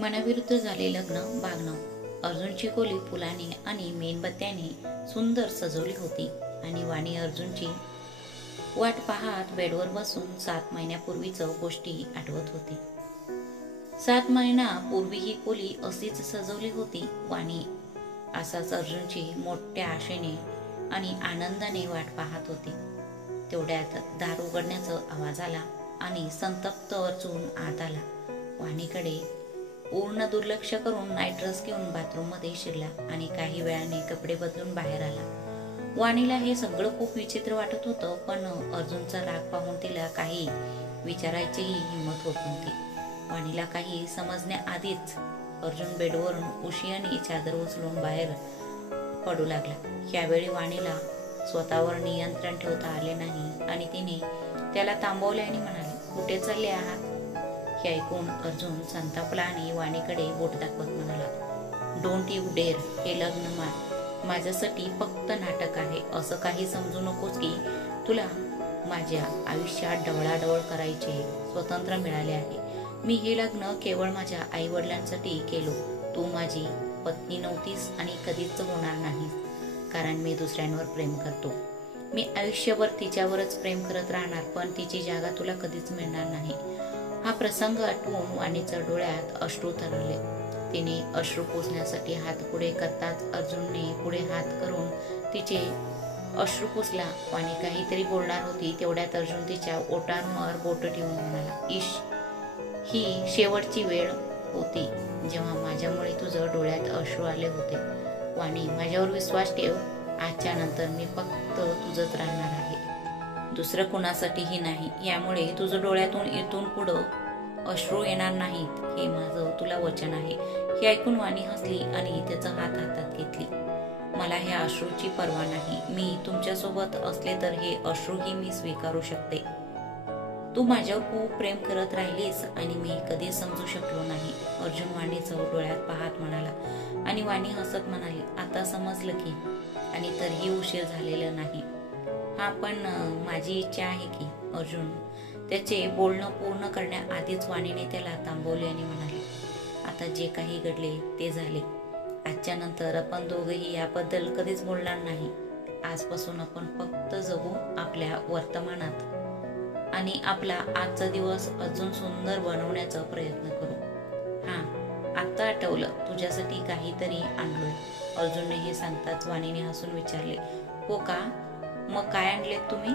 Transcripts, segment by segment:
मनाविरुद्ध झाले लग्न भाग 9। अर्जुनची खोली फुलाने आणि मेणबत्त्याने सुंदर सजवली होती आणि वाणी अर्जुनची वाट पाहत बेडवर बसून 7 महिन्यापूर्वीच गोष्टी आठवत होती। 7 महिन्यापूर्वी ही खोली अशीच सजवली होती। वाणी असाच अर्जुनची मोठ्या आशेने आणि आनंदाने वाट पाहत होती। तेवढ्यात दार उघडण्याचा आवाज आला आणि संतप्त अर्जुन आत आला। वाणीकडे पूर्ण दुर्लक्ष करून नाईट ड्रेस घेऊन बाथरूम मध्ये शिरला आणि काही वेळाने कपडे बदलून बाहेर आला। वाणीला हे सगळं खूप विचित्र वाटत होतं, पण अर्जुनचा राग पाहून तिला काही विचारायचीही हिंमत होत नव्हती। वाणीला काही समजण्याआधीच अर्जुन बेडवरून उशियाने चादर उचलून बाहेर पडू लागला। यावेळी वाणीला स्वतःवर नियंत्रण ठेवता आले नाही आणि तिने त्याला थांबवले आणि म्हणाले, कुठे चालले आहात? हे ऐकून अर्जुन संतापला आणि वाणीकडे बोट दाखवत म्हणाला, डोंट यू डेअर, हे लग्न माझ्यासाठी फक्त नाटक आहे। असं काही समजू नकोस की तुला माझ्या आयुष्यात ढवळाढवळ करायचे स्वातंत्र्य मिळाले आहे। मी हे लग्न केवळ माझ्या आई वडिलांसाठी केलो। तू माझी पत्नी नव्हतीस आणि कधीच होणार नाहीस, कारण मी दुसऱ्यांवर प्रेम करतो। मी आयुष्यभर तिच्यावरच प्रेम करत राहणार, पण तिची जागा तुला कधीच मिळणार नाही। हा प्रसंग आठवून वाणीच्या डोळ्यात अश्रू तरळले। तिने अश्रू पुसण्यासाठी हात पुढे करताच अर्जुनने पुढे हात करून तिचे अश्रू पुसला। वाणी काहीतरी बोलणार होती, तेवढ्यात अर्जुन तिच्या ओठांवर बोट ठेवून म्हणाला, इश, ही शेवटची वेळ होती जेव्हा माझ्यामुळे तुझं डोळ्यात अश्रू आले होते। वाणी, माझ्यावर विश्वास ठेव, आजच्या नंतर मी फक्त तुझंच राहणार आहे, दुसरं कुणासाठीही नाही। यामुळे तुझं डोळ्यातून इथून पुढं अश्रू येणार नाहीत, हे माझं तुला वचन आहे। हे ऐकून वाणी हसली आणि त्याचा हात हातात घेतली। मला ह्या अश्रूची पर्वा नाही, मी तुमच्यासोबत असले तर हे अश्रूही मी स्वीकारू शकते। तू माझ्यावर खूप प्रेम करत राहिलीस आणि मी कधी समजू शकलो नाही, अर्जुन वाणीचं डोळ्यात पाहत म्हणाला। आणि वाणी हसत म्हणाली, आता समजलं की, आणि तरीही उशीर झालेला नाही। हा, पण माझी इच्छा आहे की, अर्जुन त्याचे बोलणं पूर्ण करण्याआधीच वाणीने त्याला थांबवले आणि म्हणाले, आता जे काही घडले ते झाले। आजच्या नंतर आपण दोघेही याबद्दल कधीच बोलणार नाही। आजपासून आपण फक्त जगू आपल्या वर्तमानात आणि आपला आजचा दिवस अजून सुंदर बनवण्याचा प्रयत्न करू। हा, आता आठवलं, तुझ्यासाठी काहीतरी आणलोय, अर्जुनने हे सांगताच वाणीने हसून विचारले, हो का? मग काय आणलेत तुम्ही?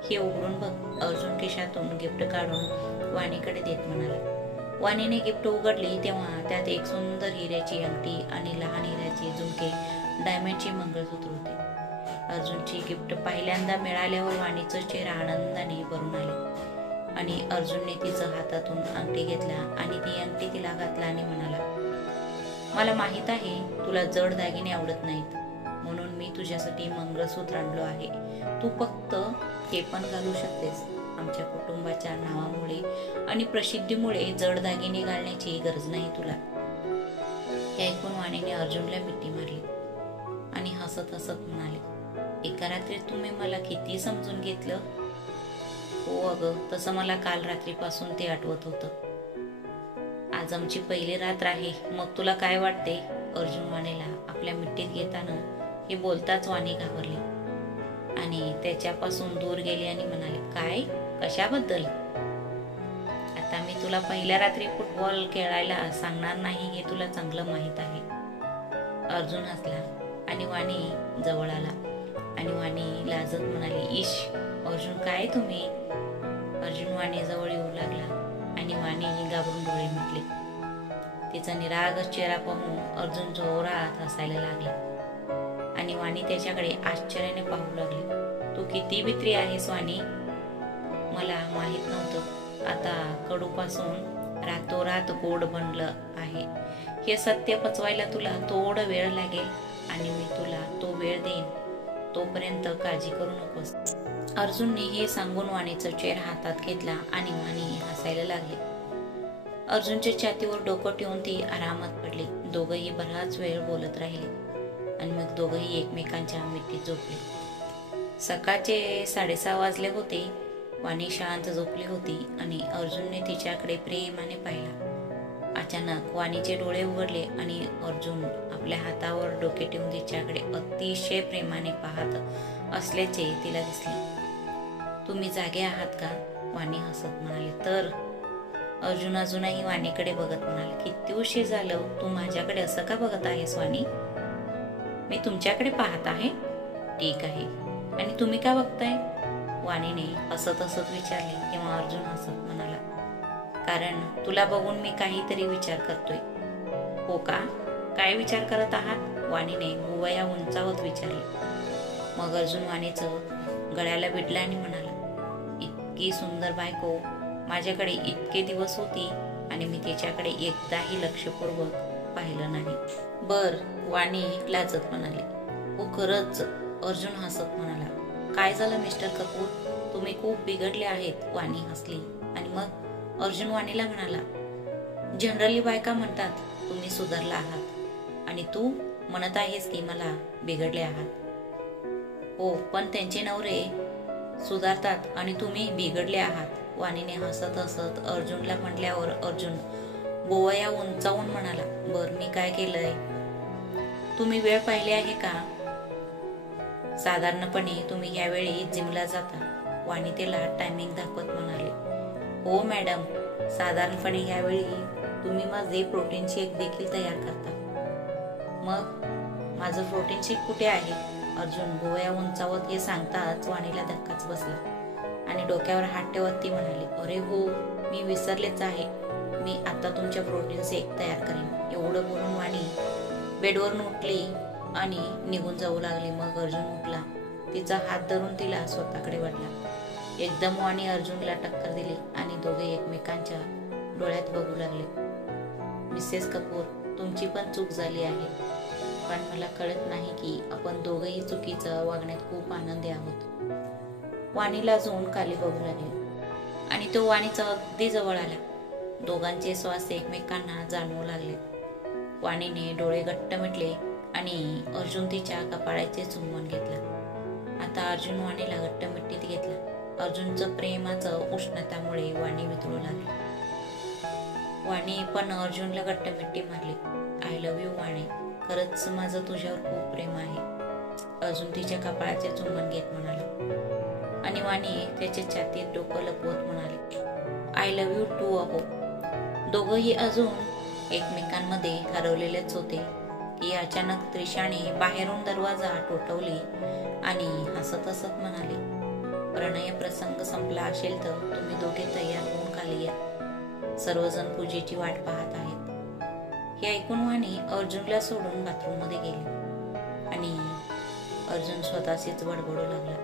हे उघडून बघ, अर्जुन खिशातून गिफ्ट काढून वाणीकडे देत म्हणाला। वाणीने गिफ्ट उघडली तेव्हा त्यात एक सुंदर हिऱ्याची अंगठी आणि लहान हिऱ्याची झुमके, डायमंडची मंगळसूत्र होते। अर्जुनची गिफ्ट पहिल्यांदा मिळाल्यावर वाणीचं चेहरा आनंदाने भरून आले आणि अर्जुनने तिचं हातातून अंगठी घेतला आणि ती अंगठी तिला घातला आणि म्हणाला, मला माहित आहे तुला जड दागिने आवडत नाहीत, म्हणून मी तुझ्यासाठी मंगळसूत्र आणलो आहे। तू फक्त हे पण घालू शकतेस। आमच्या कुटुंबाच्या नावामुळे आणि प्रसिद्धीमुळे जड दागिने घालण्याची गरज नाही तुला। हे ऐकून वाणीने अर्जुनला मिठी मारली आणि हसत हसत म्हणाले, एका रात्रीत तुम्ही मला किती समजून घेतलं? हो अगं, तसं मला काल रात्रीपासून ते आठवत होतं। आज आमची पहिली रात्र आहे, मग तुला काय वाटते? अर्जुन वाणीला आपल्या मिठीत घेताना हे बोलताच वाणी घाबरली आणि त्याच्यापासून दूर गेली आणि म्हणाले, काय? कशाबद्दल? आता मी तुला पहिल्या रात्री फुटबॉल खेळायला सांगणार नाही, हे तुला चांगलं माहित आहे। अर्जुन हसला आणि वाणी जवळ आला आणि वाणी लाजत म्हणाली, इश, अर्जुन काय तुम्ही? अर्जुन वाणी जवळ येऊ लागला आणि वाणी घाबरून डोळे मिटले। तिचा निरागस चेहरा पाहून अर्जुन जोरात हसायला लागला आणि वाणी त्याच्याकडे आश्चर्याने पाहू लागली। तू किती भित्री आहेस वाणी, मला माहित नव्हतं। आता कडूपासून रातोरात गोड बनलं आहे। हे सत्य पचवायला तुला थोडा वेळ लागेल आणि मी तुला तो वेळ देईन, तोपर्यंत काळजी करू नकोस। अर्जुनने हे सांगून वाणीचा चेहरा हातात घेतला आणि वाणी हसायला लागली। अर्जुनच्या छातीवर डोकं ठेवून ती आरामात पडली। दोघंही बराच वेळ बोलत राहिले आणि मग दोघंही एकमेकांच्या मिठीत झोपले। सकाळचे 6:30 वाजले होते। वाणी शांत झोपली होती आणि अर्जुनने तिच्याकडे प्रेमाने पाहिला। अचानक वाणीचे डोळे उघडले आणि अर्जुन आपल्या हातावर डोके ठेवून तिच्याकडे अतिशय प्रेमाने पाहत असल्याचे तिला दिसले. तुम्ही जागे आहात का? वाणी हसत म्हणाले. तर अर्जुन अजूनही वाणीकडे बघत म्हणाले. किती उशीर झालं, तू माझ्याकडे असं का बघत आहेस वाणी? मी तुमच्याकडे पाहत आहे. ठीक आहे, आणि तुम्ही का बघताय? वाणीने हसत हसत विचारले. तेव्हा अर्जुन हसत म्हणाला, कारण तुला बघून मी काहीतरी विचार करतोय. हो का? काय विचार करत आहात? वाणीने भुवया उंचावत विचारले. मग अर्जुन वाणीचं गळ्याला भिडला आणि म्हणाला, इतकी सुंदर बायको माझ्याकडे इतके दिवस होती आणि मी तिच्याकडे एकदाही लक्षपूर्वक पाहिलं नाही. बर, वाणी लाजत म्हणाली. हो खरंच, अर्जुन हसत म्हणाला. काय झालं मिस्टर कपूर, तुम्ही खूप बिघडले आहेत. वाणी हसली आणि मग अर्जुन वाणीला म्हणाला, जनरली बायका म्हणतात तुम्ही सुधारला आहात आणि तू म्हणत आहेस की मला बिघडले आहात. हो, पण त्यांचे नवरे सुधारतात आणि तुम्ही बिघडले आहात. वाणीने हसत हसत अर्जुनला म्हटल्यावर अर्जुन बोवया उंचावून म्हणाला, बर मी काय केलंय? तुम्ही वेळ पाहिली आहे का? साधारणपणे तुम्ही यावेळी जिमला जाता. वाणी त्याला टायमिंग दाखवत म्हणाले. हो मॅडम, साधारणपणे यावेळी तुम्ही माझे प्रोटीन शेक देखील तयार करता. मग माझं प्रोटीन शेक कुठे आहे? अर्जुन भुवया उंचावत हे सांगताच वाणीला धक्काच बसला आणि डोक्यावर हात ठेवत ती म्हणाली, अरे हो, मी विसरलेच आहे. मी आता तुमच्या प्रोटीन शेक तयार करेन. एवढं बोलून वाणी बेडवरून उठली आणि निघून जाऊ लागली. मग अर्जुन उठला, तिचा हात धरून तिला स्वतःकडे वळला. एकदम वाणी अर्जुनला टक्कर दिली आणि दोघे एकमेकांच्या डोळ्यात बघू लागले. मिसेस कपूर, तुमची पण चूक झाली आहे, पण मला कळत नाही की आपण दोघेही चुकीचं वागण्यात खूप आनंदी आहोत. वाणीला अजून खाली बघू लागले आणि तो वाणीचा अगदी जवळ आला. दोघांचे श्वास एकमेकांना जाणवू लागले. वाणीने डोळे घट्ट मिटले आणि अर्जुन तिच्या कपाळाचे चुंबन घेतलं. आता अर्जुन वाणीला घट्ट मिठीत घेतला. अर्जुनचं प्रेमाचं उष्णतामुळे वाणी वितळू लागली. वाणी पण अर्जुनला घट्ट मिठी मारली. आय लव्ह यू वाणी, खरंच माझं तुझ्यावर खूप प्रेम आहे. अर्जुन तिच्या कपाळाचे चुंबन घेत म्हणाला आणि वाणी त्याच्या छातीत डोकं लपवत म्हणाले, आय लव्ह यू टू अहो. दोघंही अजून एकमेकांमध्ये हरवलेलेच होते की अचानक त्रिशाने बाहेरून दरवाजा ठोठावली आणि हसत हसत म्हणाले, प्रणय प्रसंग संपला असेल तर तुम्ही दोघे तयार होऊन खाली या. सर्वजण पूजेची वाट पाहत आहेत. हे ऐकून वाणी अर्जुनला सोडून बाथरूम मध्ये गेली आणि अर्जुन स्वतःशीच बडबडू लागला,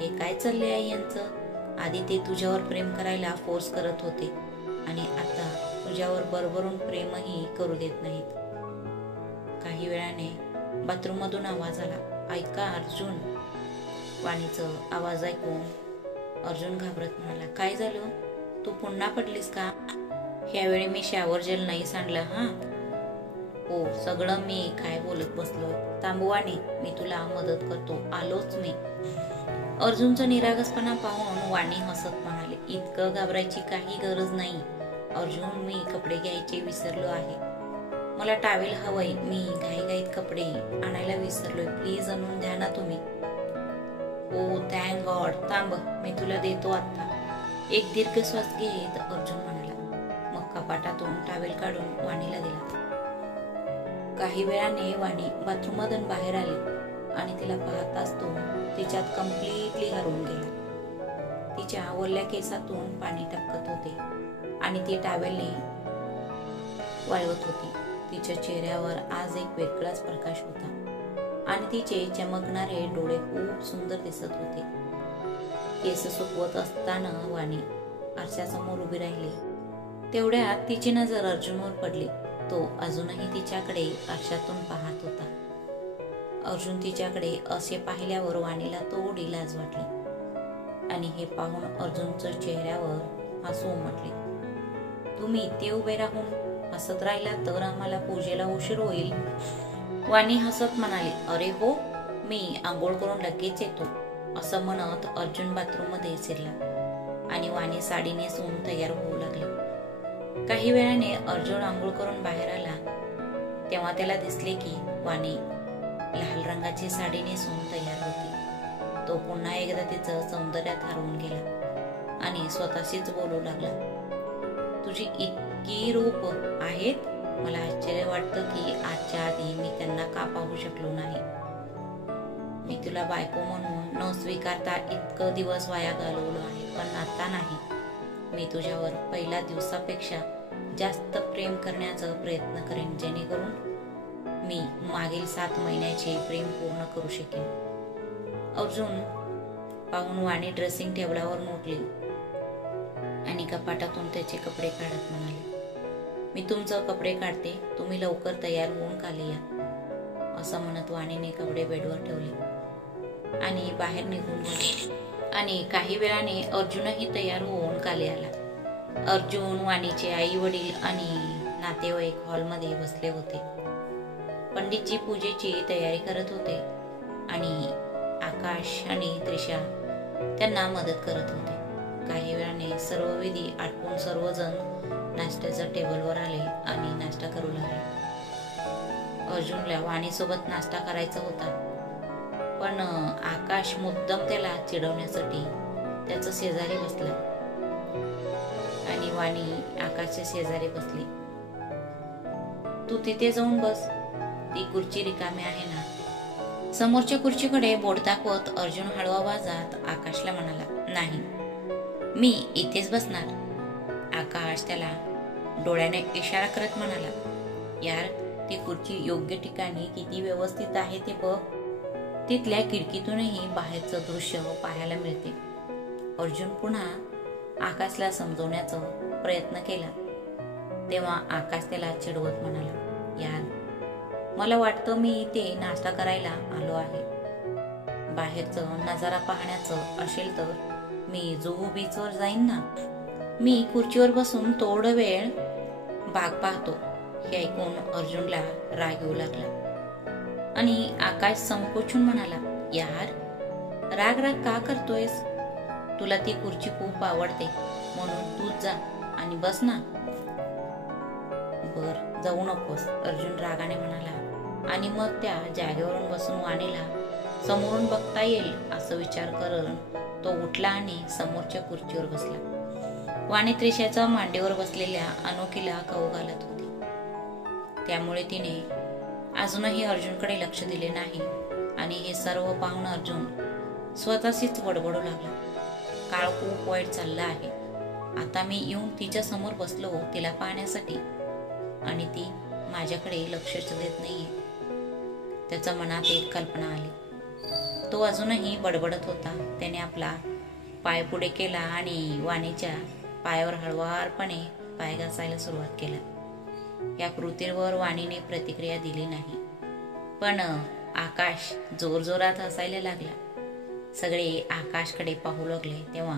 हे काय चालले आहे यांचं? आधी ते तुझ्यावर प्रेम करायला फोर्स करत होते आणि आता तुझ्यावर बरबरून प्रेमही करू देत नाहीत. काही वेळाने बाथरूम मधून आवाज आला, ऐका अर्जुन. वाणीचं आवाज ऐकून अर्जुन घाबरत म्हणाला, काय झालं? तू पुन्हा पडलीस का? ह्यावेळी मी शॉवर जेल नाही सांडला. हा हो, सगळं मी काय बोलत बसलो. तांबवाणी, मी तुला मदत करतो, आलोच मी. अर्जुनचा निरागसपणा पाहून वाणी हसत म्हणाले, इतकं घाबरायची काही गरज नाही अर्जुन, मी कपडे घ्यायचे विसरलो आहे. मला टावेल हवंय, मी घाईघाईत कपडे आणायला विसरलोय, प्लीज आणून द्या ना तुम्ही. ओ थँक गॉड, थांब मी तुला देतो आता. एक दीर्घ श्वास घेत अर्जुन म्हणाला. मग कपाटातून टावेल काढून वाणीला दिला. काही वेळाने वाणी बाथरूम मधून बाहेर आली आणि तिला पाहताच तो तिच्यात कम्प्लिटली हरवून गेला. तिच्या ओल्या केसातून पाणी टपकत होते आणि ती टावेलने वाळवत होती. तिच्या चेहऱ्यावर आज एक वेगळाच प्रकाश होता आणि तिचे चमकणारे डोळे खूप सुंदर दिसत होते. केस सुकवत असताना वाणी आरशासमोर उभी राहिली. तेवढ्यात तिची नजर अर्जुनवर पडली. तो अजूनही तिच्याकडे आरशातून पाहत होता. अर्जुन तिच्याकडे असे पाहिल्यावर वाणीला थोडी लाज वाटली आणि हे पाहून अर्जुनच्या चेहऱ्यावर हसू उमटले. तुम्ही इथे उभे राहून हसत राहिला तर आम्हाला पूजेला उशीर होईल. वाणी हसत म्हणाली, अरे हो, मी आंघोळ करून लगेच येतो. असं म्हणत अर्जुन बाथरूम मध्ये शिरला आणि वाणी साडी नेसून तयार होऊ लागली. काही वेळाने अर्जुन आंघोळ करून बाहेर आला तेव्हा त्याला दिसले की वाणी लाल रंगाची साडी नेसून तयार होती। तो पुन्हा एकदा तिचं सौंदर्यात हरवून गेला आणि स्वतःशीच बोलू लागला, तुझी इतकी रूप आहेत, मला आश्चर्य वाटतं की आजच्या आधी मी त्यांना का पाहू शकलो नाही। मी तुला बायको म्हणून न स्वीकारता इतकं दिवस वाया घालवलो आहे, पण आता नाही। मी तुझ्यावर पहिल्या दिवसापेक्षा जास्त प्रेम करण्याचा प्रयत्न करेन, जेणेकरून मी मागील 7 महिन्याचे प्रेम पूर्ण करू शकेन। अर्जुन पाहून वाणी ड्रेसिंग टेबलावर उठली आणि कपाटातून त्याचे कपडे काढत म्हणाले, मी तुमचं कपडे काढते, तुम्ही लवकर तयार होऊन खाली या। असं म्हणत वाणीने कपडे बेडवर ठेवले आणि बाहेर निघून गेले। आणि काही वेळाने अर्जुनही तयार होऊन खाली आला। अर्जुन, वाणीचे आई वडील आणि नातेवाईक हॉलमध्ये बसले होते। पंडितजी पूजेची तयारी करत होते आणि आकाश आणि त्रिशा त्यांना मदत करत होते। काही वेळाने सर्व विधी आटपून सर्वजण नाश्त्याच्या टेबलवर आले आणि नाश्ता करू लागले। अर्जुनला वाणीसोबत नाश्ता करायचा होता, पण आकाश मुद्दाम त्याला चिडवण्यासाठी त्याच्या शेजारी बसला आणि वाणी आकाशच्या शेजारी बसली। तू तिथे जाऊन बस, ती खुर्ची रिकामी आहे ना। समोरच्या खुर्चीकडे बोट दाखवत अर्जुन हळवा आवाजात आकाशला म्हणाला, नाही, मी इथेच बसणार। आकाश त्याला डोळ्याने इशारा करत म्हणाला, यार, ती खुर्ची योग्य ठिकाणी किती व्यवस्थित आहे ते बघ, तिथल्या खिडकीतूनही बाहेरचं दृश्य पाहायला मिळते। अर्जुन पुन्हा आकाशला समजवण्याचा प्रयत्न केला तेव्हा आकाश त्याला चिडवत म्हणाला, यार, मला वाटतं मी इथे नाश्ता करायला आलो आहे। बाहेरचं नजारा पाहण्याचं असेल तर मी जुहू बीचवर जाईन ना। मी खुर्चीवर बसून थोडा वेळ बाग पाहतो। हे ऐकून अर्जुनला राग येऊ लागला आणि आकाश संकोचून म्हणाला, यार, राग का करतोयस? तुला ती खुर्ची खूप आवडते म्हणून तूच जा आणि बस ना। बर, जाऊ नकोस, अर्जुन रागाने म्हणाला आणि मग त्या जागेवरून बसून वाणीला समोरून बघता येईल असं विचार करत तो उठला आणि समोरच्या खुर्चीवर बसला। वाणी त्रिशाच्या मांडीवर बसलेल्या अनोखीला खाऊ घालत होती, त्यामुळे तिने अजूनही अर्जुनकडे लक्ष दिले नाही आणि हे सर्व पाहून अर्जुन स्वतःशीच बडबडू लागला, काळ खूप वाईट चालला आहे। आता मी येऊन तिच्या समोर बसलो तिला पाहण्यासाठी आणि ती माझ्याकडे लक्षच देत नाहीये। त्याच्या मनात एक कल्पना आली। तो अजूनही बडबडत होता। त्याने आपला पाय पुढे केला आणि वाणीच्या पायावर हळुवारपणे पाय घासायला सुरुवात केला। या कृतीवर वाणीने प्रतिक्रिया दिली नाही, पण आकाश जोरजोरात हसायला लागला। सगळे आकाशकडे पाहू लागले तेव्हा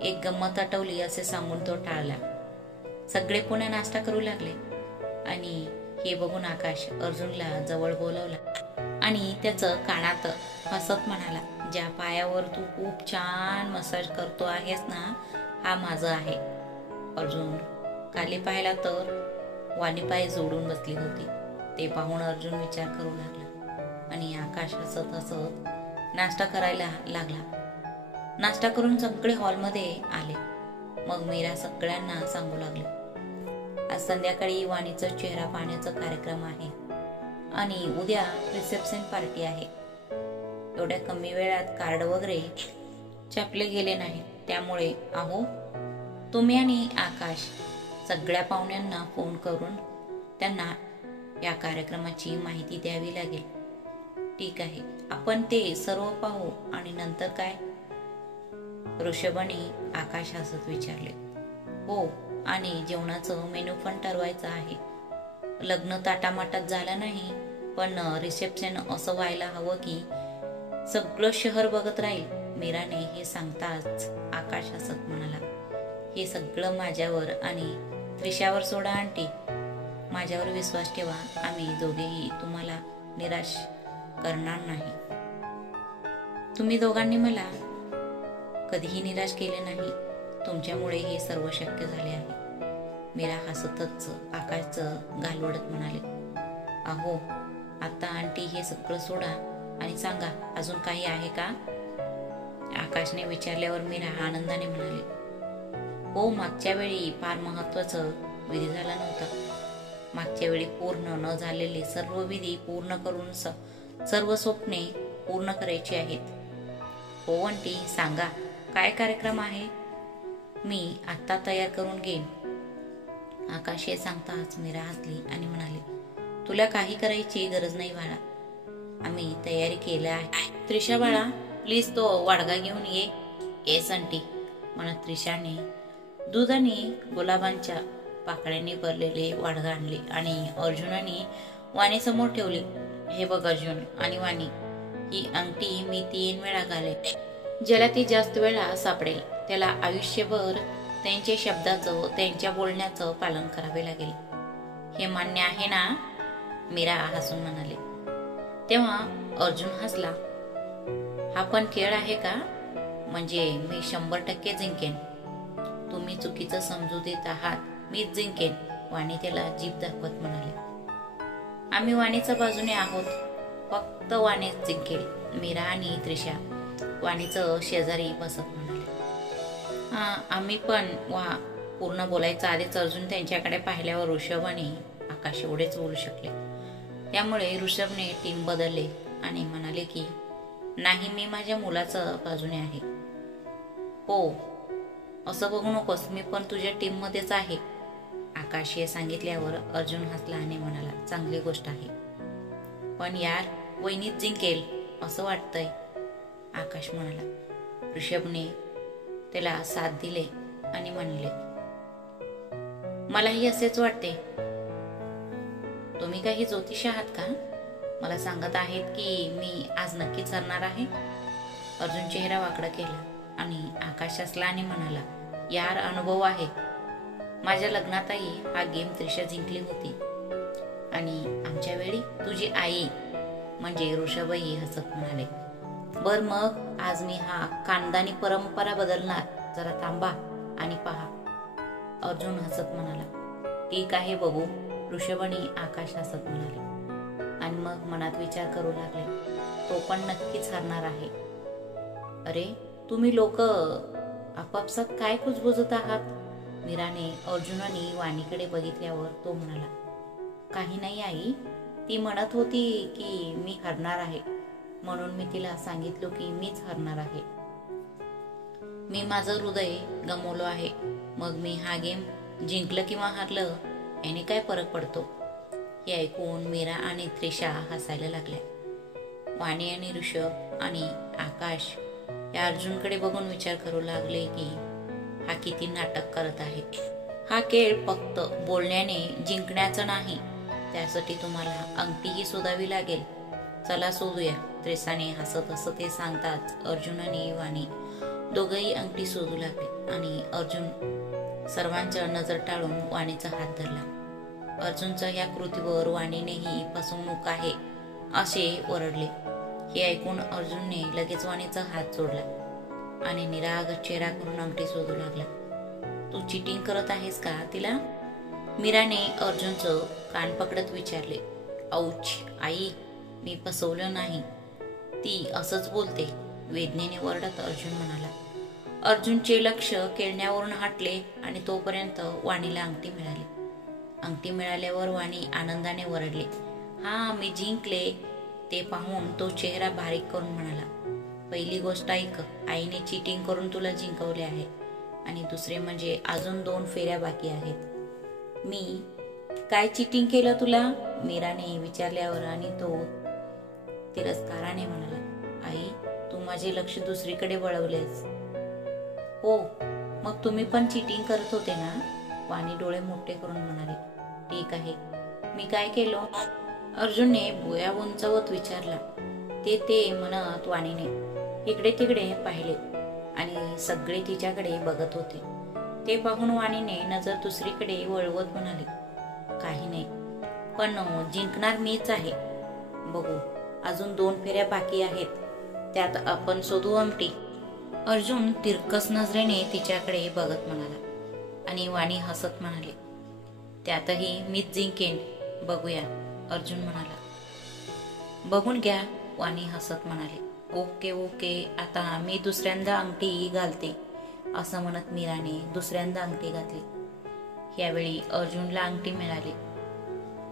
एक गंमत आठवली असे सांगून तो टाळला। सगळे पुन्हा नाश्ता करू लागले आणि हे बघून आकाश अर्जुनला जवळ बोलवला आणि त्याचं कानात हसत म्हणाला, ज्या पायावर तू खूप छान मसाज करतो आहेस ना, हा माझा आहे। अर्जुन खाली पाहिला तर वाणी पाय जोडून बसली होती। ते पाहून अर्जुन विचार करू लागला आणि आकाश हसत हसत नाश्ता करायला लागला। नाश्ता करून सगळे हॉलमध्ये आले। मग मीरा सगळ्यांना सांगू लागले, आज संध्याकाळी वाणीचा चेहरा पाहण्याचा कार्यक्रम आहे आणि उद्या रिसेप्शन पार्टी आहे। एवढ्या कमी वेळात कार्ड वगैरे छापले गेले नाही, त्यामुळे अहो, तुम्ही आणि आकाश सगळ्या पाहुण्यांना फोन करून त्यांना या कार्यक्रमाची माहिती द्यावी लागेल। ठीक आहे, आपण ते सर्व पाहू आणि नंतर काय? ऋषभाने आकाश हसत विचारले। हो, आणि जेवणाचं मेनू पण ठरवायचं आहे। लग्न ताटामाटात झालं नाही, पण रिसेप्शन असं व्हायला हवं की सगळं शहर बघत राहील। मीराने हे सांगताच आकाश हसत म्हणाला, हे सगळं माझ्यावर आणि त्रिशावर सोडा आंटी, माझ्यावर विश्वास ठेवा, आम्ही दोघेही तुम्हाला निराश करणार नाही। तुम्ही दोघांनी मला कधीही निराश केले नाही, तुमच्यामुळे हे सर्व शक्य झाले आहे। मीरा हसतच आकाशचं गालवडत म्हणाले, अहो आता आंटी हे सगळं सोडा आणि सांगा अजून काही आहे का? आकाशने विचारल्यावर मीरा आनंदाने म्हणाले, हो, मागच्या वेळी फार महत्वाचं विधी झाला नव्हता. मागच्या वेळी पूर्ण न झालेले सर्व विधी पूर्ण करून सर्व स्वप्ने पूर्ण करायची आहेत. हो आंटी, सांगा काय कार्यक्रम आहे? मी आत्ता तयार करून घेईन. आकाश हे सांगताच मीरा हसली आणि म्हणाली, तुला काही करायची गरज नाही बाळा, आम्ही तयारी केली आहे. त्रिशा बाळा, प्लीज तो वाडगा घेऊन ये. येस आंटी म्हणत त्रिशाने दूध आणि गुलाबांच्या पाकळ्यांनी भरलेले वाडगा आणले आणि अर्जुनाने वाणीसमोर ठेवले. हे बघ अर्जुन आणि वाणी, ही अंगठी मी 3 वेळा घाले. ज्याला ती जास्त वेळा सापडेल त्याला आयुष्यभर त्यांच्या शब्दाचं, त्यांच्या बोलण्याचं पालन करावे लागेल. हे मान्य आहे ना? मीरा हसून म्हणाले. तेव्हा अर्जुन हसला. हा पण खेळ आहे का? म्हणजे मी 100% जिंकेन. तुम्ही चुकीचं समजू देत आहात, मीच जिंकेन. वाणी त्याला जीभ दाखवत म्हणाले. आम्ही वाणीच्या बाजूने आहोत, फक्त वाणीच जिंकेल. मीरा आणि त्रिशा वाणीचं शेजारी बसत म्हणाले. आम्ही पण पूर्ण बोलायचं आधीच अर्जुन त्यांच्याकडे पाहिल्यावर ऋषभ आणि आकाश एवढेच बोलू शकले. त्यामुळे ऋषभने टीम बदलले आणि म्हणाले की नाही, मी माझ्या मुलाचं बाजूने आहे. हो, असं बघू नकोस, मी पण तुझ्या टीम मध्येच आहे. आकाश हे सांगितल्यावर अर्जुन हसला आणि म्हणाला, चांगली गोष्ट आहे, पण यार वहिनीच जिंकेल असं वाटतंय. आकाश म्हणाला. ऋषभने त्याला साथ दिले आणि म्हणले, मलाही असेच वाटते. तुम्ही काही ज्योतिष आहात का? मला सांगत आहेत की मी आज नक्कीच हरणार आहे. अर्जुन चेहरा वाकडा केला आणि आकाश हसला आणि म्हणाला, यार अनुभव आहे. माझ्या लग्नातही हा गेम त्रिशा जिंकली होती आणि आमच्या वेळी तुझी आई म्हणजे ऋषभही हसत म्हणाले, बर मग आज मी हा खानदानी परंपरा बदलणार. जरा थांबा आणि पहा. अर्जुन हसत म्हणाला, ठीक आहे बघू. ऋषभ आणि आकाश हसत म्हणाले आणि मग मनात विचार करू लागले, तो पण नक्कीच हरणार आहे. अरे तुम्ही लोक आपापसात काय कुजबुजत आहात? मीराने अर्जुन आणि वाणीकडे बघितल्यावर तो म्हणाला, काही नाही आई, ती म्हणत होती की मी हरणार आहे, म्हणून मी तिला सांगितलं की मीच हरणार आहे. मी माझं हृदय गमावलं आहे, मग मी हा गेम जिंकलं किंवा हारलं याने काय फरक पडतो? हे ऐकून मीरा आणि त्रिशा हसायला लागल्या. वाणी आणि ऋषभ आणि आकाश या अर्जुनकडे बघून विचार करू लागले की हा किती नाटक करत आहे. हा खेळ फक्त बोलण्याने जिंकण्याचा नाही, त्यासाठी तुम्हाला अंगठीही शोधावी लागेल. चला शोधूया. त्रिशाने हसत हसत हे सांगताच अर्जुन आणि वाणी दोघंही अंगठी शोधू लागले आणि अर्जुन सर्वांच्या नजर टाळून वाणीचा हात धरला. अर्जुनच्या या कृतीवर वाणीनेही फसवणूक आहे असे ओरडले. हे ऐकून अर्जुनने लगेच वाणीचा हात सोडला आणि निरागस चेहरा करून अंगठी शोधू लागला. तू चिटिंग करत आहेस का तिला? मीराने अर्जुनचं कान पकडत विचारले. औच आई, मी फसवलं नाही, ती असंच बोलते, वेदनेने वरडत अर्जुन म्हणाला. अर्जुनचे लक्ष खेळण्यावरून हटले आणि तोपर्यंत वाणीला अंगठी मिळाली. अंगठी मिळाल्यावर वाणी आनंदाने वरडले. हा, मी जिंकले. ते पाहून तो चेहरा बारीक करून म्हणाला, पहिली गोष्ट ऐक, आईने चिटिंग करून तुला जिंकवले आहे आणि दुसरे म्हणजे अजून 2 फेऱ्या बाकी आहेत. मी काय चिटिंग केलं तुला? मीराने विचारल्यावर आणि तो तिरस्काराने म्हणाला, आई तू माझे लक्ष दुसरीकडे वळवलेस. हो, मग तुम्ही पण चिटिंग करत होते ना? वाणी डोळे मोठे करून म्हणाले. ठीक आहे, मी काय केलं? अर्जुनने भुया उंचावत विचारला. ते म्हणत वाणीने इकडे तिकडे पाहिले आणि सगळे तिच्याकडे बघत होते. ते पाहून वाणीने नजर दुसरीकडे वळवत म्हणाले, काही नाही, पण जिंकणार मीच आहे. बघू, अजून 2 फेऱ्या बाकी आहेत, त्यात आपण शोधू अंगठी. अर्जुन तिरकस नजरेने तिच्याकडे बघत म्हणाला आणि वाणी हसत म्हणाले, त्यातही मीच जिंकेन, बघूया, अर्जुन म्हणाला. बघून घ्या, वाणी हसत म्हणाले. ओके ओके, आता मी दुसऱ्यांदा अंगठी घालते, असं म्हणत मीराने दुसऱ्यांदा अंगठी घातली. यावेळी अर्जुनला अंगठी मिळाली.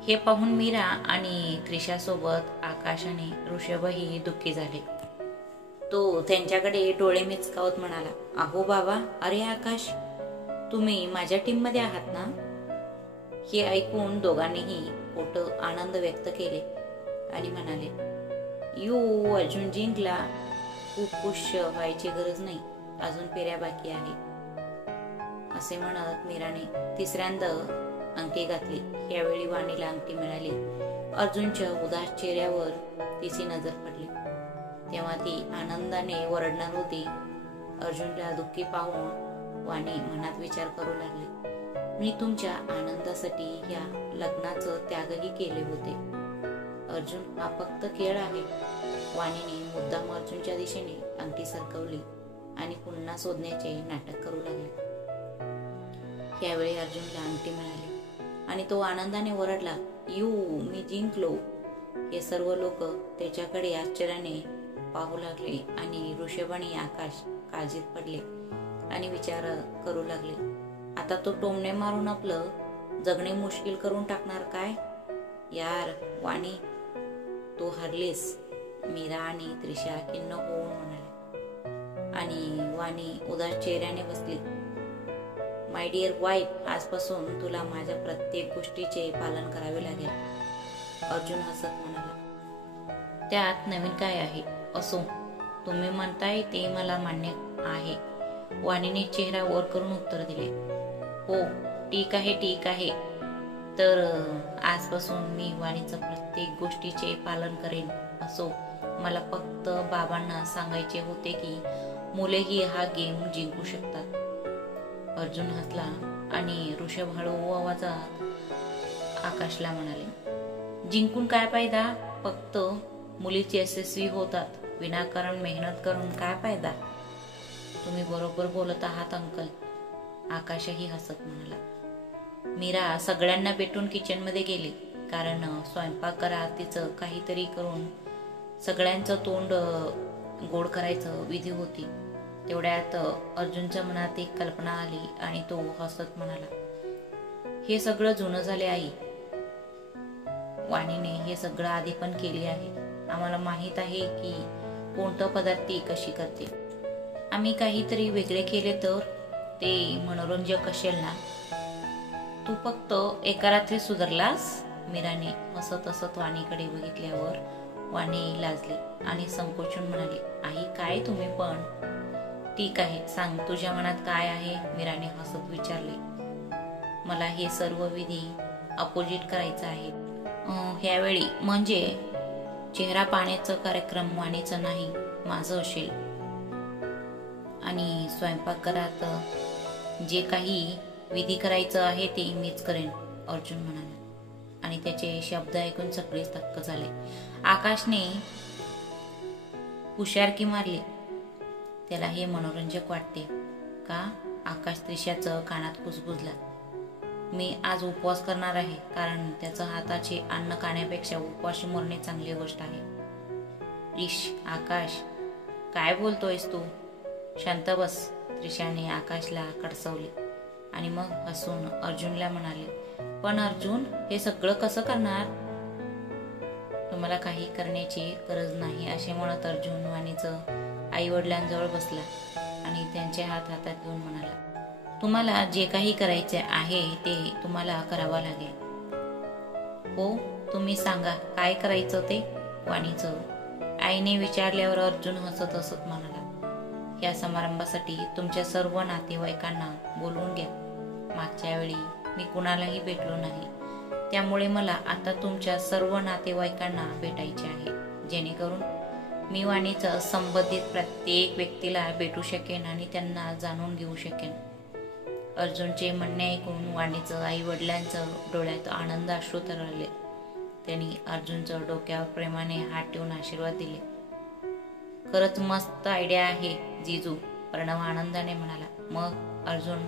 हे पाहून मीरा आणि त्रिशासोबत आकाश आणि ऋषभही दुःखी झाले. तो त्यांच्याकडे डोळे मिचकावत म्हणाला, अहो बाबा, अरे आकाश, तुम्ही माझ्या टीम मध्ये आहात ना? हे ऐकून दोघांनीही मोठं आनंद व्यक्त केले आणि म्हणाले, यू अर्जुन जिंकला, खूप खुश व्हायची गरज नाही, अजून फेऱ्या बाकी आहे. असे म्हणत मीराने तिसऱ्यांदा अंगठी घातली. यावेळी वाणीला अंगठी मिळाली. अर्जुनच्या उदास चेहऱ्यावर तिची नजर पडली तेव्हा ती आनंदाने वरडणार होती. अर्जुनला दुःखी पाहून वाणी मनात विचार करू लागली, मी तुमच्या आनंदासाठी या लग्नाचं त्यागही केले होते. अर्जुन हा फक्त खेळ आहे. वाणीने मुद्दाम अर्जुनच्या दिशेने अंगठी सरकवली आणि पुन्हा शोधण्याचे नाटक करू लागले. यावेळी अर्जुनला अंगठी मिळाली आणि तो आनंदाने वरडला, यू, मी जिंकलो. हे सर्व लोक त्याच्याकडे आश्चर्याने पाहू लागले आणि ऋषभ आणि आकाश काळजीत पडले आणि विचार करू लागले, आता तो टोमणे मारून आपलं जगणे मुश्किल करून टाकणार काय? यार वाणी, तू हरलीस, मीरा आणि त्रिशा खिन्न होऊन म्हणाले. आणि वाणी उदास चेहऱ्याने बसली. माय डिअर वाईफ, आजपासून तुला माझ्या प्रत्येक गोष्टीचे पालन करावे लागेल, अर्जुन हसत म्हणाला. त्यात नवीन काय आहे? असो, तुम्ही म्हणताय ते मला मान्य आहे, वाणीने चेहरा वर करून उत्तर दिले. हो, ठीक आहे ठीक आहे, तर आजपासून मी वाणीचं प्रत्येक गोष्टीचे पालन करेन. असो, मला फक्त बाबांना सांगायचे होते की मुलेही हा गेम जिंकू शकतात. अर्जुन हसला आणि ऋषभ हळू आवाजात आकाशला म्हणाले, जिंकून काय फायदा? फक्त मुलीच यशस्वी होतात, विनाकारण मेहनत करून काय फायदा? तुम्ही बरोबर बोलत आहात अंकल, आकाशही हसत म्हणाला. मीरा सगळ्यांना भेटून किचन मध्ये गेली, कारण स्वयंपाकघरात तिचं काहीतरी करून सगळ्यांचं तोंड गोड करायचं विधी होती. तेवढ्यात अर्जुनच्या मनात एक कल्पना आली आणि तो हसत म्हणाला, हे सगळं जुनं झाले आई, वाणीने हे सगळं आधी पण केले आहे. आम्हाला माहित आहे की कोणतं पदार्थ ती कशी करते. आम्ही काहीतरी वेगळे केले तर ते मनोरंजक असेल ना? तू फक्त एका रात्री सुधारलास? मीराने हसत हसत वाणीकडे बघितल्यावर वाणी लाजली आणि संकोचून म्हणाली, आई काय तुम्ही पण? ठीक आहे, सांग तुझ्या मनात काय आहे? मीराने हसत विचारले. मला हे सर्व विधी अपोजिट करायचं आहे. ह्यावेळी म्हणजे चेहरा पाहण्याचा कार्यक्रम वाणीचा नाही, माझं असेल, आणि स्वयंपाकघरात जे काही विधी करायचं आहे ते मीच करेन, अर्जुन म्हणाला. आणि त्याचे शब्द ऐकून सगळेच थक्क झाले. आकाशने हुशारकी मारली. त्याला हे मनोरंजक वाटते का? आकाश त्रिशाचं कानात कुजबुजला. मी आज उपवास करणार आहे, कारण त्याच्या हाताचे अन्न खाण्यापेक्षा उपवाशी मरणे चांगली गोष्ट आहे. इश आकाश, काय बोलतोयस तू? शांत बस, त्रिशाने आकाशला कडसवले आणि मग हसून अर्जुनला म्हणाले, पण अर्जुन, हे सगळं कसं करणार? तुम्हाला काही करण्याची गरज नाही, असे म्हणत अर्जुन वाणीचं आई वडिलांजवळ बसला आणि त्यांचे हात हातात घेऊन म्हणाला, तुम्हाला जे काही करायचे आहे ते तुम्हाला करावं लागेल. हो, तुम्ही सांगा काय करायचं ते? वाणीचं आईने विचारल्यावर अर्जुन हसत हसत म्हणाला, या समारंभासाठी तुमच्या सर्व नातेवाईकांना बोलवून घ्या. मागच्या वेळी मी कुणालाही भेटलो नाही, त्यामुळे मला आता तुमच्या सर्व नातेवाईकांना भेटायचे आहे, जेणेकरून मी वाणीचं संबंधित प्रत्येक व्यक्तीला भेटू शकेन आणि त्यांना जाणून घेऊ शकेन. अर्जुनचे म्हणणे ऐकून वाणीचं आई वडिलांचं डोळ्यात आनंद अश्रू तरळले. त्यांनी अर्जुनचं डोक्यावर प्रेमाने हात ठेवून आशीर्वाद दिले. खरंच मस्त आयडिया आहे जीजू, प्रणव आनंदाने म्हणाला. मग अर्जुन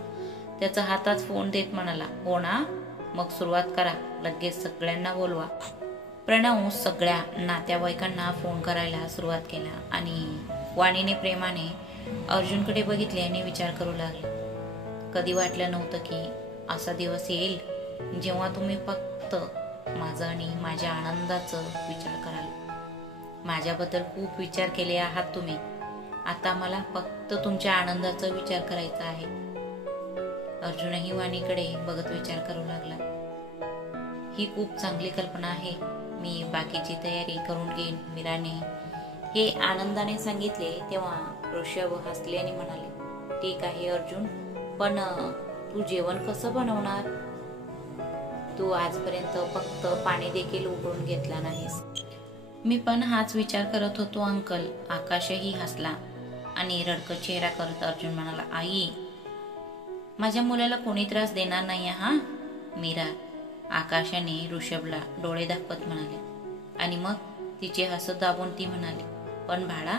त्याचा हातात फोन देत म्हणाला, हो ना, मग सुरुवात करा, लगेच सगळ्यांना बोलवा. प्रणव सगळ्या नातेवाईकांना फोन करायला सुरुवात केला आणि वाणीने प्रेमाने अर्जुनकडे बघितले आणि विचार करू लागले. कधी वाटलं नव्हतं की असा दिवस येईल जेव्हा तुम्ही फक्त माझं आणि माझ्या आनंदाचं विचार कराल. माझ्याबद्दल खूप विचार केले आहात तुम्ही. आता मला फक्त तुमच्या आनंदाचा विचार करायचा आहे. अर्जुनही वाणीकडे बघत विचार करू लागला. ही खूप चांगली कल्पना आहे. मी बाकीची तयारी करून घेईन. मीराने हे आनंदाने सांगितले तेव्हा ऋषभ हसले आणि म्हणाले, ठीक आहे अर्जुन, पण तू जेवण कसं बनवणार? तू आजपर्यंत फक्त पाणी देखील उकळून घेतला नाहीस. मी पण हाच विचार करत होतो अंकल. आकाशही हसला आणि रडकं चेहरा करत अर्जुन म्हणाला, आई, माझ्या मुलाला कोणी त्रास देणार नाही हा. मीरा आकाशाने ऋषभला डोळे दाखवत म्हणाले आणि मग तिचे हसत दाबून ती म्हणाली, पण बाळा,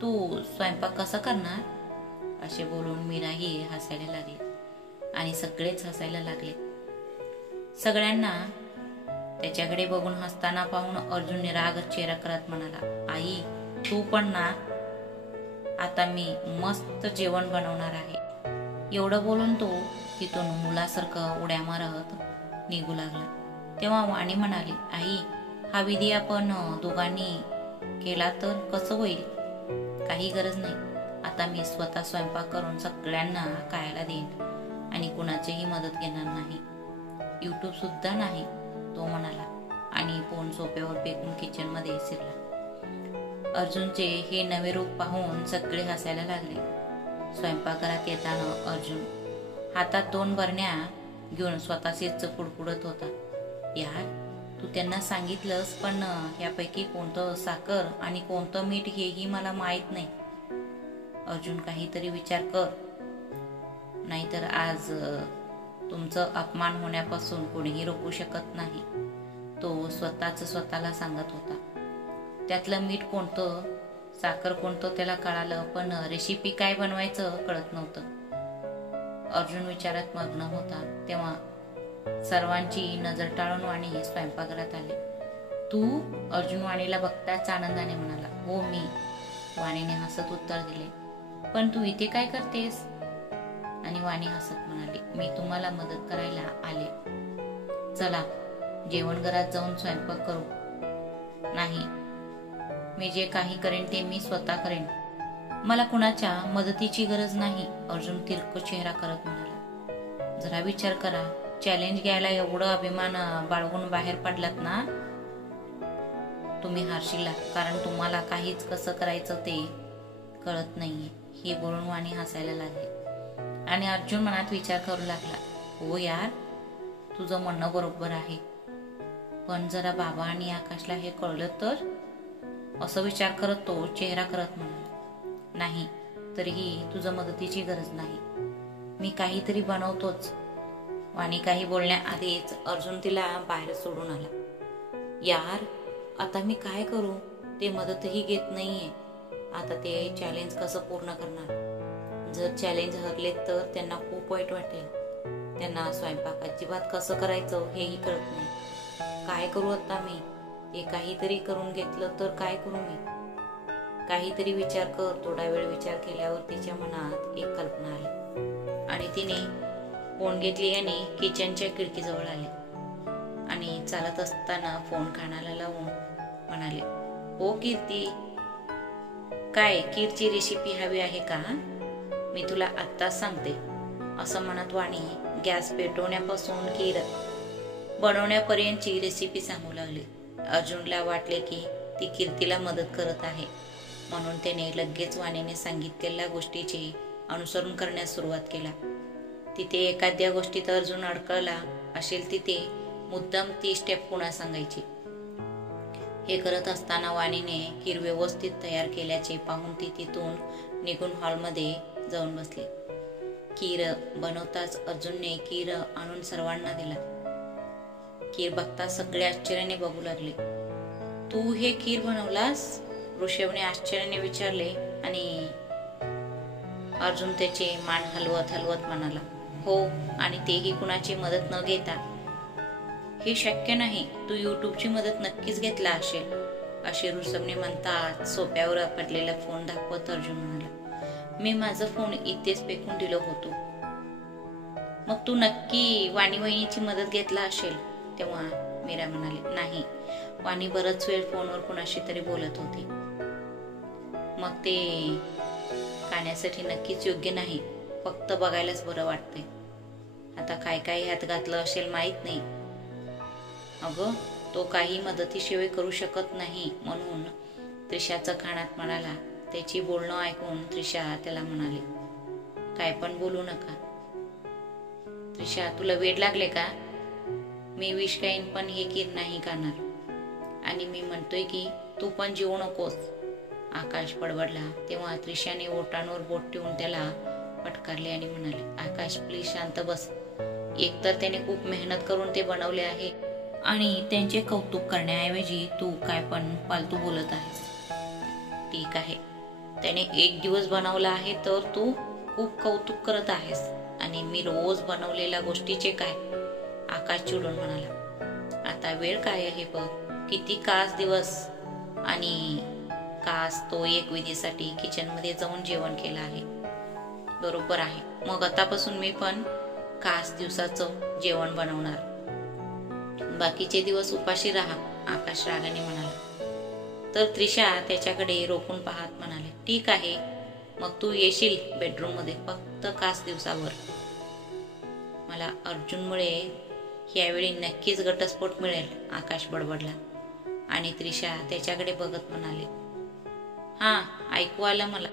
तू स्वयंपाक कसा करणार? असे बोलून मीराही हसायला लागली आणि सगळेच हसायला लागले. सगळ्यांना त्याच्याकडे बघून हसताना पाहून अर्जुनने रागत चेहरा करत म्हणाला, आई, तू पण ना. आता मी मस्त जेवण बनवणार आहे. एवढं बोलून तो तिथून मुलासारखं उड्या मारत निघू लागला. तेव्हा वाणी म्हणाली, आई, हा विधी आपण दोघांनी केला तर कसं होईल? काही गरज नाही. आता मी स्वतः स्वयंपाक करून सगळ्यांना खायला देईन आणि कुणाचीही मदत घेणार नाही. युट्यूब सुद्धा नाही, तो म्हणाला आणि फोन सोफ्यावर फेकून किचन मध्ये शिरला. अर्जुनचे हे नवे रूप पाहून सगळे हसायला लागले. स्वयंपाकघरात येताना अर्जुन हातात 2 बरण्या घेऊन स्वतःशीच पुडपुडत होता. यार, तू त्यांना सांगितलंस, पण यापैकी कोणतं साखर आणि कोणतं मीठ हेही मला माहित नाही. अर्जुन, काहीतरी विचार कर, नाहीतर आज तुमचं अपमान होण्यापासून कोणीही रोखू शकत नाही. तो स्वतःला सांगत होता. त्यातलं मीठ कोणतं, साखर कोणतं त्याला कळालं, पण रेसिपी काय बनवायचं कळत नव्हतं. अर्जुन विचारात मग्न होता. तेव्हा सर्वांची नजर टाळून वाणी स्वयंपाकघरात आले. तू? अर्जुन वाणीला बघताच आनंदाने म्हणाला, हो मी. वाणीने हसत उत्तर दिले, पण तू इथे काय करतेस? आणि वाणी हसत म्हणाली, मी तुम्हाला मदत करायला आले. चला जेवण घरात जाऊन स्वयंपाक करू. नाही, मी जे काही करेन ते मी स्वतः करेन. मला कुणाच्या मदतीची गरज नाही. अर्जुन तिरकं चेहरा करत म्हणाला, जरा विचार करा. चॅलेंज घ्यायला एवढं अभिमान बाळगून बाहेर पडलात ना, तुम्ही हारशीला, कारण तुम्हाला काहीच कसं करायचं ते कळत नाहीये. हे बोलून वाणी हसायला लागली आणि अर्जुन मनात विचार करू लागला, हो यार, तुझं म्हणणं बरोबर आहे, पण जरा बाबा आणि आकाशला हे कळलं तर? असं विचार करत तो चेहरा करत म्हणाला, नाही, तरीही तुझं मदतीची गरज नाही. मी काहीतरी बनवतोच. वाणी काही बोलण्याआधीच अर्जुन तिला बाहेर सोडून आला. यार, आता मी काय करू? ते मदतही घेत नाहीये. आता ते चॅलेंज कसं पूर्ण करणार? जर चॅलेंज हरले तर त्यांना खूप वाईट वाटेल. त्यांना स्वयंपाक अजिबात कसं करायचं हेही कळत नाही. काय करू आता मी? ते काहीतरी करून घेतलं तर काय करू मी? काहीतरी विचार कर. थोडा वेळ विचार केल्यावर तिच्या मनात एक कल्पना आली आणि तिने फोन घेतली आणि किचनच्या खिडकीजवळ आले आणि चालत असताना फोन कानाला लावून म्हणाले, हो कीर्ती, काय खीरची रेसिपी हवी आहे का? मी तुला आत्ताच सांगते. असं म्हणत वाणी गॅस पेटवण्यापासून खीर बनवण्यापर्यंतची रेसिपी सांगू लागली. अर्जुनला वाटले की ती कीर्तीला मदत करत आहे, म्हणून त्याने लगेच वाणीने सांगितलेल्या गोष्टीचे अनुसरण करण्यास सुरुवात केला. तिथे एखाद्या गोष्टीत अर्जुन अडकला असेल तिथे मुद्दाम ती स्टेप पुन्हा सांगायची. हे करत असताना वाणीने खीर व्यवस्थित तयार केल्याचे पाहून ती तिथून निघून हॉलमध्ये जाऊन बसली. खीर बनवताच अर्जुनने खीर आणून सर्वांना दिला. खीर बघता सगळे आश्चर्याने बघू लागले. तू हे खीर बनवलास? ऋषभने आश्चर्याने विचारले आणि अर्जुन त्याचे मान हलवत म्हणाला, हो, आणि तेही कुणाची मदत न घेता. हे शक्य नाही, तू युट्यूबची मदत नक्कीच घेतला असेल, असे ऋषभने म्हणतात सोप्यावर आपटलेला फोन दाखवत अर्जुन म्हणाला, मी माझा फोन इथेच फेकून दिलो होतो. मग तू नक्की वाणी वहिनीची मदत घेतला असेल. तेव्हा मीरा म्हणाली, नाही, वाणी बराच वेळ फोनवर कुणाशी तरी बोलत होती. मग ते खाण्यासाठी नक्कीच योग्य नाही, फक्त बघायलाच बरं वाटतंय. आता काय काय ह्यात घातलं असेल माहित नाही. अगं, तो काही मदतीशिवाय करू शकत नाही, म्हणून त्रिशाचं कानात म्हणाला. त्याची बोलणं ऐकून त्रिशा त्याला म्हणाली, काय पण बोलू नका. त्रिशा, तुला वेड लागले का? मी विष खाईन पण हे खीर नाही खाणार. आणि मी म्हणतोय की तू पण जेवू नकोस. आकाश बडबडला. तेव्हा त्रिशाने ओठांवर बोट ठेवून त्याला फटकारले आणि म्हणाले, आकाश प्लीज शांत बस. एकतर त्याने खूप मेहनत करून ते बनवले आहे आणि त्यांचे कौतुक करण्याऐवजी तू काय पण फालतू बोलत आहेस. ठीक आहे, त्याने एक दिवस बनवला आहे तर तू खूप कौतुक करत आहेस, आणि मी रोज बनवलेल्या गोष्टीचे काय? आकाश चिडून म्हणाला, आता वेळ काय आहे बघ, किती कास दिवस आणि कास तो एक विधीसाठी किचन मध्ये जाऊन जेवण केलं आहे. बरोबर आहे, मग आतापासून मी पण कास दिवसाचं जेवण बनवणार. बाकीचे दिवस उपाशी राहा. आकाश रागाने म्हणाला. तर त्रिशा त्याच्याकडे रोखून पाहत म्हणाले, ठीक आहे, मग तू येशील बेडरूम मध्ये फक्त कास दिवसावर. मला अर्जुनमुळे यावेळी नक्कीच घटस्फोट मिळेल. आकाश बडबडला आणि त्रिशा त्याच्याकडे बघत म्हणाले, हा, ऐकू आलं मला.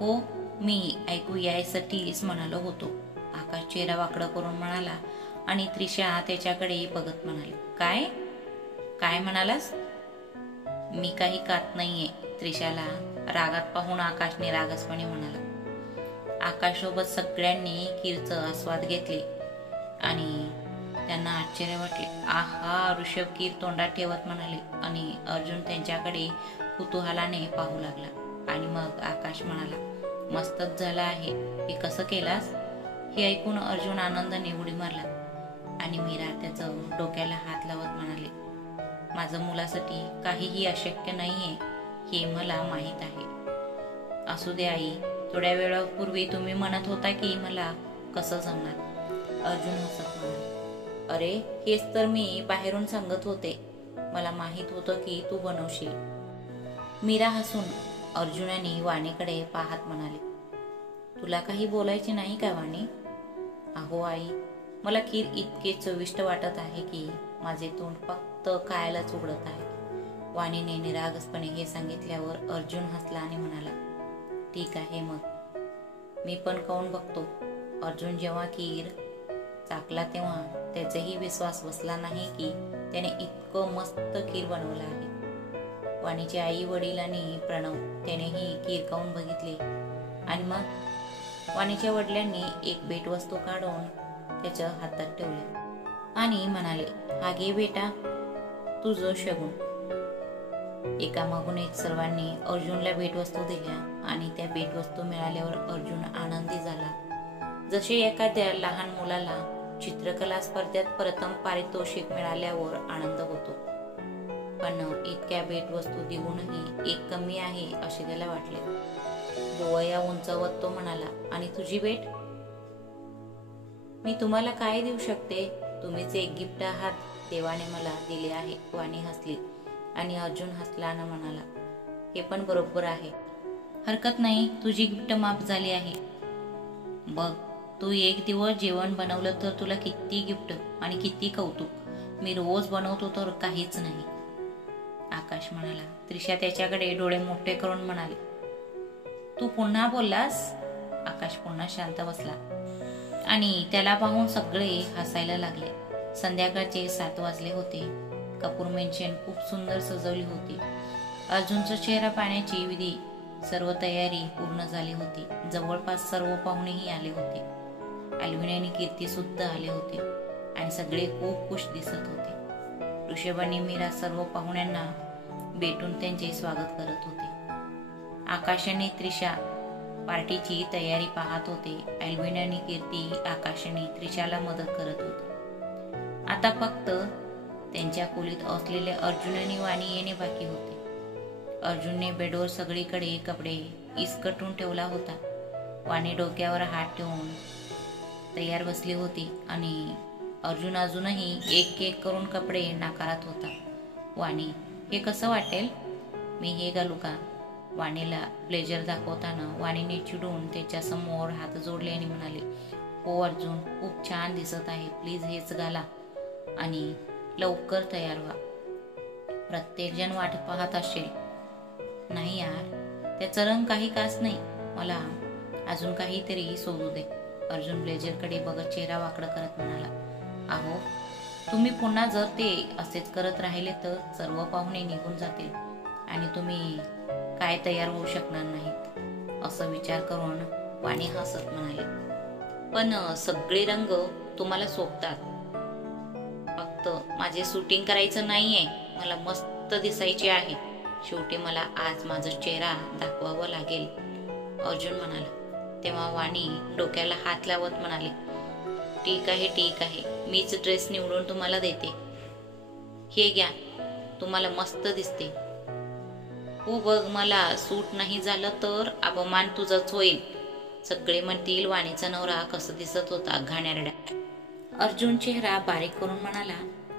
हो, मी ऐकू यायसाठीच म्हणालो होतो. आकाश चेहरा वाकडा करून म्हणाला आणि त्रिशा त्याच्याकडे बघत म्हणाली, काय काय म्हणालास? मी काही खात नाहीये. त्रिशाला रागात पाहून आकाशने रागसपणे म्हणाला. आकाशसोबत सगळ्यांनी खीरचं आस्वाद घेतले आणि त्यांना आश्चर्य वाटले. आहा, ऋषभ खीर तोंडात ठेवत म्हणाले आणि अर्जुन त्यांच्याकडे कुतूहलाने पाहू लागला. आणि मग आकाश म्हणाला, मस्तच झालं आहे, हे कसं केलास? हे ऐकून अर्जुन आनंदाने उडी मारला आणि मीरा त्याचं डोक्याला हात लावत म्हणाले, माझं मुलासाठी काहीही अशक्य नाहीये हे मला माहीत आहे. असू दे आई, थोड्या वेळापूर्वी तुम्ही म्हणत होता की मला कसं जमणार. अर्जुन हसत म्हणाले, अरे हेच तर मी बाहेरून सांगत होते, मला माहित होतं की तू बनवशील. मीरा हसून अर्जुनाने वाणीकडे पाहत म्हणाले, तुला काही बोलायचे नाही का वाणी? अहो आई, मला खीर इतके चविष्ट वाटत आहे की माझे तोंड फक्त खायलाच उघडत आहे. वाणीने निरागसपणे हे सांगितल्यावर अर्जुन हसला आणि म्हणाला, ठीक आहे, मग मी पण खाऊन बघतो. अर्जुन जेव्हा खीर चाकला तेव्हा त्याचाही विश्वास बसला नाही की त्याने इतकं मस्त खीर बनवलं आहे. वाणीचे आई वडील आणि प्रणव त्यानेही खीर खाऊन बघितले आणि मग वाणीच्या वडिलांनी एक भेटवस्तू काढून त्याच्या हातात ठेवले आणि म्हणाले, हा घे बेटा, तुझं शगुन. एकामागून एक सर्वांनी अर्जुनला भेटवस्तू दिल्या आणि त्या भेटवस्तू मिळाल्यावर अर्जुन आनंदी झाला, जसे एखाद्या लहान मुलाला चित्रकला स्पर्धेत प्रथम पारितोषिक मिळाल्यावर आनंद होतो. पण इतक्या भेटवस्तू देऊनही एक कमी आहे असे त्याला वाटले. डोळ्या उंचावत तो म्हणाला, आणि तुझी भेट? मी तुम्हाला काय देऊ शकते? तुम्हीच एक गिफ्ट आहात, देवाने मला दिले आहे. वाणी हसली आणि अर्जुन हसला न म्हणाला, हे पण बरोबर आहे, हरकत नाही, तुझी गिफ्ट माफ झाली आहे. बघ, तू एक दिवस जेवण बनवलं तर तुला किती गिफ्ट आणि किती कौतुक. मी रोज बनवतो तर काहीच नाही. आकाश म्हणाला. त्रिशा त्याच्याकडे डोळे मोठे करून म्हणाले, तू पुन्हा बोललास? आकाश पुन्हा शांत बसला आणि त्याला पाहून सगळे हसायला लागले. संध्याकाळचे 7 वाजले होते. कपूर मेन्शन खूप सुंदर सजवली होती. अर्जुनचा चेहरा पाहण्याची विधी सर्व तयारी पूर्ण झाली होती. जवळपास सर्व पाहुणेही आले होते. अल्विन आणि कीर्ती सुद्धा आले होते आणि सगळे खूप खुश दिसत होते. ऋषभ आणि मीरा सर्व पाहुण्यांना भेटून त्यांचे स्वागत करत होते. आकाश आणि त्रिशा पार्टीची तयारी पाहत होते. अल्विन आणि कीर्ती आकाश आणि त्रिशाला मदत करत होते. आता फक्त त्यांच्या खोलीत असलेले अर्जुन आणि वाणी येणे बाकी होते. अर्जुनने बेडवर सगळीकडे कपडे इसकटून ठेवला होता. वाणी डोक्यावर हात ठेवून तयार बसली होती आणि अर्जुन अजूनही एक एक करून कपडे नाकारत होता. वाणी, हे कसं वाटेल? मी हे घालू का? वाणीला ब्लेझर दाखवताना वाणीने चिडून त्याच्यासमोर हात जोडले आणि म्हणाले, हो अर्जुन, खूप छान दिसत आहे. प्लीज हेच घाला आणि लवकर तयार व्हा. प्रत्येकजण वाट पाहत असेल. नाही यार, त्याचा रंग काही खास नाही. मला अजून काहीतरी शोधू दे. अर्जुन ब्लेझरकडे बघत चेहरा वाकडा करत म्हणाला, अहो, तुम्ही पुन्हा जर ते असेच करत राहिले तर सर्व पाहुणे निघून जातील आणि तुम्ही काय तयार होऊ शकणार नाहीत. असं विचार करून वाणी हसत म्हणाले, पण सगळे रंग तुम्हाला शोभतात. फक्त माझे शूटिंग करायचं नाहीये. मला मस्त दिसायचे आहे. शेवटी मला आज माझा चेहरा दाखवावा लागेल, अर्जुन म्हणाला. तेव्हा वाणी डोक्याला हात लावत म्हणाले, ठीक आहे, मीच ड्रेस निवडून तुम्हाला देते. हे घ्या, तुम्हाला मस्त दिसते. हो बघ, मला सूट नाही झालं तर अपमान तुझाच होईल. सगळे म्हणतील वाणीचा नवरा कसं दिसत होता, घाणेरड्या. अर्जुन चेहरा बारीक करून म्हणाला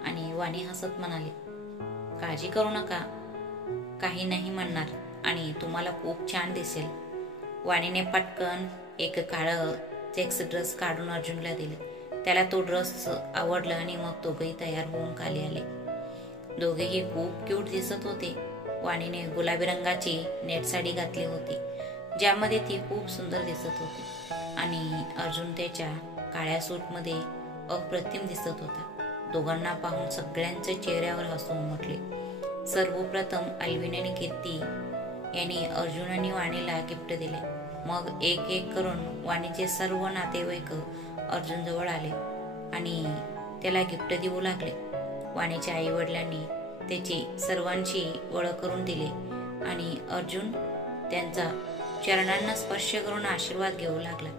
आणि वाणी हसत म्हणाले, काळजी करू नका, काही नाही म्हणणार आणि तुम्हाला खूप छान दिसेल. वाणीने पटकन एक काळं चेक्स ड्रेस काढून अर्जुनला दिले. त्याला तो ड्रेस आवडला आणि मग दोघेही तयार होऊन खाली आले. दोघेही खूप क्यूट दिसत होते. वाणीने गुलाबी रंगाची नेट साडी घातली होती, ज्यामध्ये ती खूप सुंदर दिसत होती आणि अर्जुन त्याच्या काळ्या सूटमध्ये अप्रतिम दिसत होता. दोघांना पाहून सगळ्यांच्या चेहऱ्यावर हसू उमटले. सर्वप्रथम अल्विन आणि कीर्ती यांनी अर्जुन आणि वाणीला गिफ्ट दिले. मग एक एक करून वाणीचे सर्व नातेवाईक अर्जुन जवळ आले आणि त्याला गिफ्ट देऊ लागले. वाणीच्या आई वडिलांनी त्याची सर्वांची ओळख करून दिली आणि अर्जुन त्यांचा चरणांना स्पर्श करून आशीर्वाद घेऊ लागला.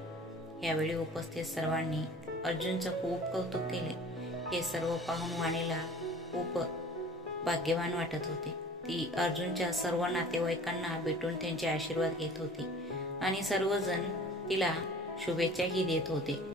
यावेळी उपस्थित सर्वांनी अर्जुनचं खूप कौतुक केले. हे सर्व पाहून वाणीला खूप भाग्यवान वाटत होते. ती अर्जुनच्या सर्व नातेवाईकांना भेटून त्यांचे आशीर्वाद घेत होती आणि सर्वजण तिला शुभेच्छाही देत होते.